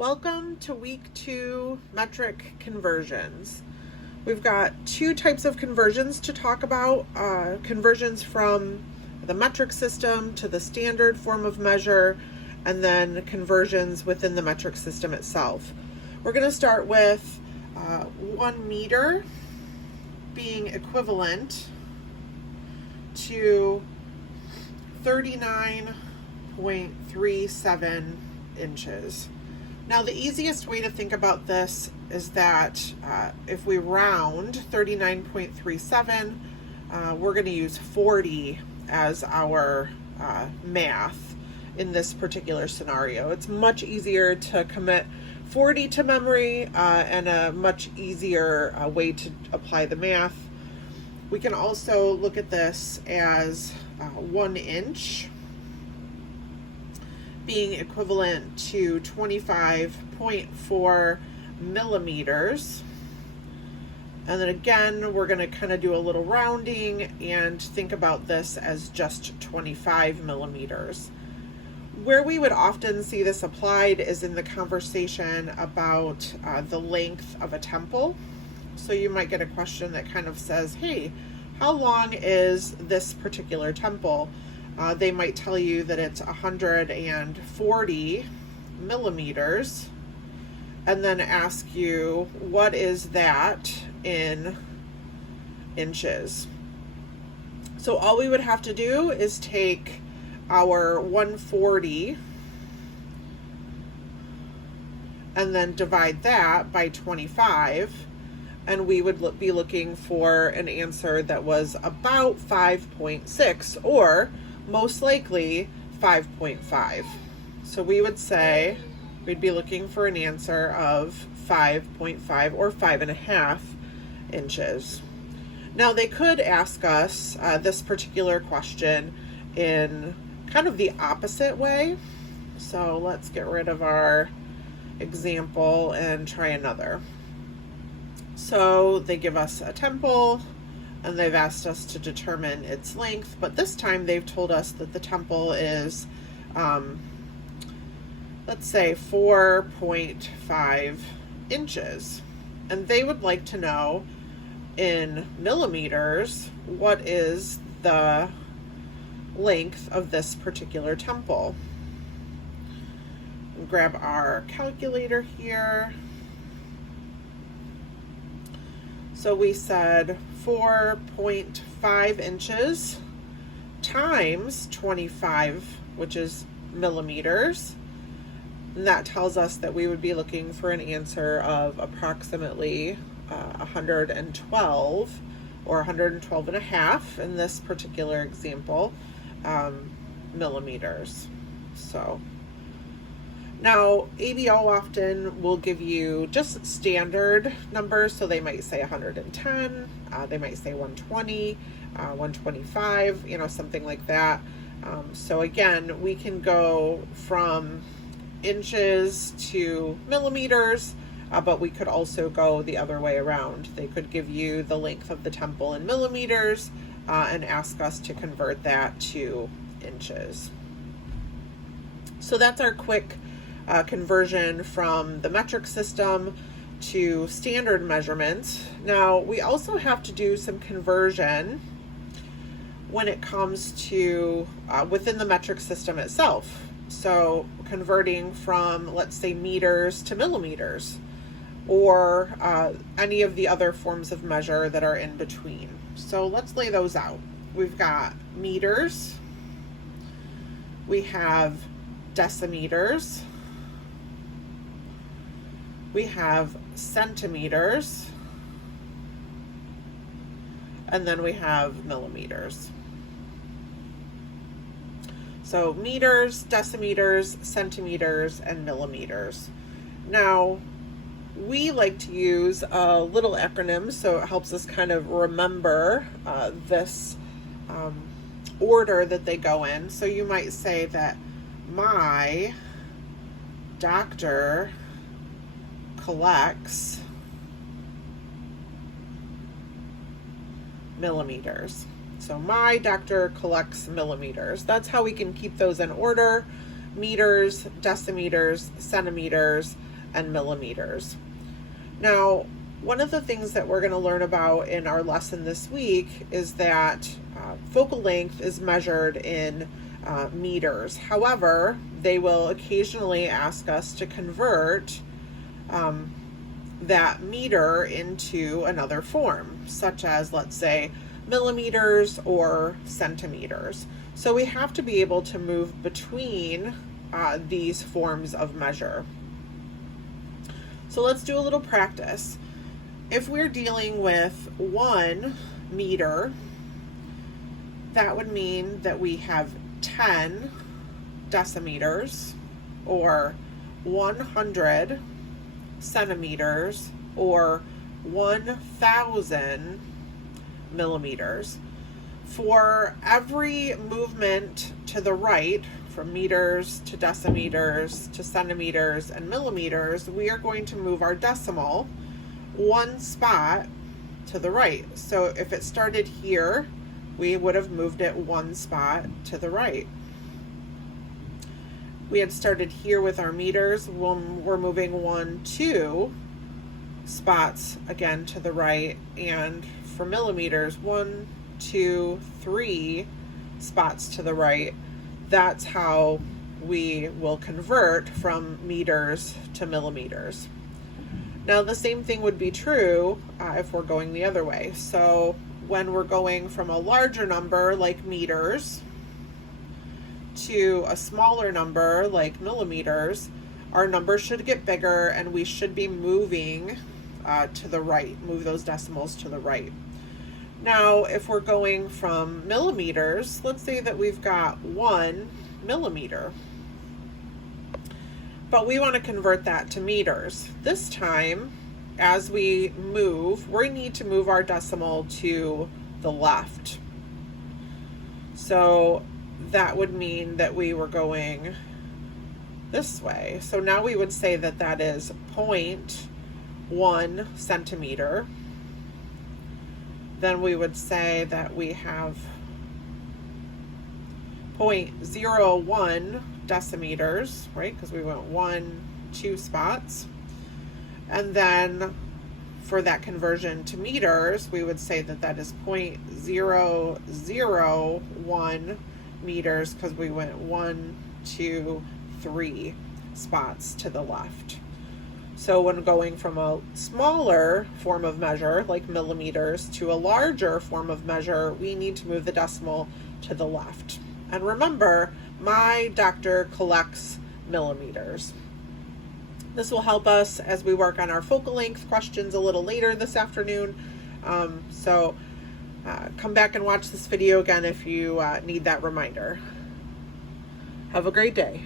Welcome to week 2 metric conversions. We've got 2 types of conversions to talk about, conversions from the metric system to the standard form of measure, and then conversions within the metric system itself. We're going to start with 1 meter being equivalent to 39.37 inches. Now, the easiest way to think about this is that if we round 39.37, we're going to use 40 as our math in this particular scenario. It's much easier to commit 40 to memory and a much easier way to apply the math. We can also look at this as 1 inch being equivalent to 25.4 millimeters. And then again, we're going to kind of do a little rounding and think about this as just 25 millimeters. Where we would often see this applied is in the conversation about the length of a temple. So you might get a question that kind of says, hey, how long is this particular temple? They might tell you that it's 140 millimeters and then ask you, what is that in inches? So all we would have to do is take our 140 and then divide that by 25, and we would be looking for an answer that was about 5.6, or most likely 5.5. So we would say we'd be looking for an answer of 5.5 or 5.5 inches. Now, they could ask us this particular question in kind of the opposite way. So let's get rid of our example and try another. So they give us a temple and they've asked us to determine its length, but this time they've told us that the temple is, let's say 4.5 inches. And they would like to know in millimeters, what is the length of this particular temple. We'll grab our calculator here. So we said 4.5 inches times 25, which is millimeters. And that tells us that we would be looking for an answer of approximately 112 or 112 and a half in this particular example, millimeters. So now, ABO often will give you just standard numbers, so they might say 110, they might say 120, 125, something like that. So again, we can go from inches to millimeters, but we could also go the other way around. They could give you the length of the temple in millimeters and ask us to convert that to inches. So that's our quick conversion from the metric system to standard measurements. Now, we also have to do some conversion when it comes to within the metric system itself. So converting from, let's say, meters to millimeters, or any of the other forms of measure that are in between. So let's lay those out. We've got meters, we have decimeters, we have centimeters, and then we have millimeters. So meters, decimeters, centimeters, and millimeters. Now, we like to use a little acronym, so it helps us kind of remember this order that they go in. So you might say that my doctor collects millimeters. So my doctor collects millimeters. That's how we can keep those in order. Meters, decimeters, centimeters, and millimeters. Now, one of the things that we're going to learn about in our lesson this week is that focal length is measured in meters. However, they will occasionally ask us to convert that meter into another form, such as, let's say, millimeters or centimeters. So we have to be able to move between these forms of measure. So let's do a little practice. If we're dealing with 1 meter, that would mean that we have 10 decimeters, or 100 centimeters, or 1,000 millimeters. For every movement to the right, from meters to decimeters to centimeters and millimeters, we are going to move our decimal 1 spot to the right. So if it started here, we would have moved it 1 spot to the right. We had started here with our meters. We're moving 1, 2 spots again to the right, and for millimeters, 1, 2, 3 spots to the right. That's how we will convert from meters to millimeters. Now, the same thing would be true if we're going the other way. So when we're going from a larger number like meters to a smaller number like millimeters, our number should get bigger and we should be moving to the right, move those decimals to the right. Now, if we're going from millimeters, let's say that we've got 1 millimeter, but we want to convert that to meters. This time, as we move, we need to move our decimal to the left. So that would mean that we were going this way. So now we would say that that is 0.1 centimeter. Then we would say that we have 0.01 decimeters, right? Because we went 1, 2 spots. And then for that conversion to meters, we would say that that is 0.001 meters, because we went 1, 2, 3 spots to the left. So when going from a smaller form of measure, like millimeters, to a larger form of measure, we need to move the decimal to the left. And remember, my doctor collects millimeters. This will help us as we work on our focal length questions a little later this afternoon. So come back and watch this video again if you need that reminder. Have a great day.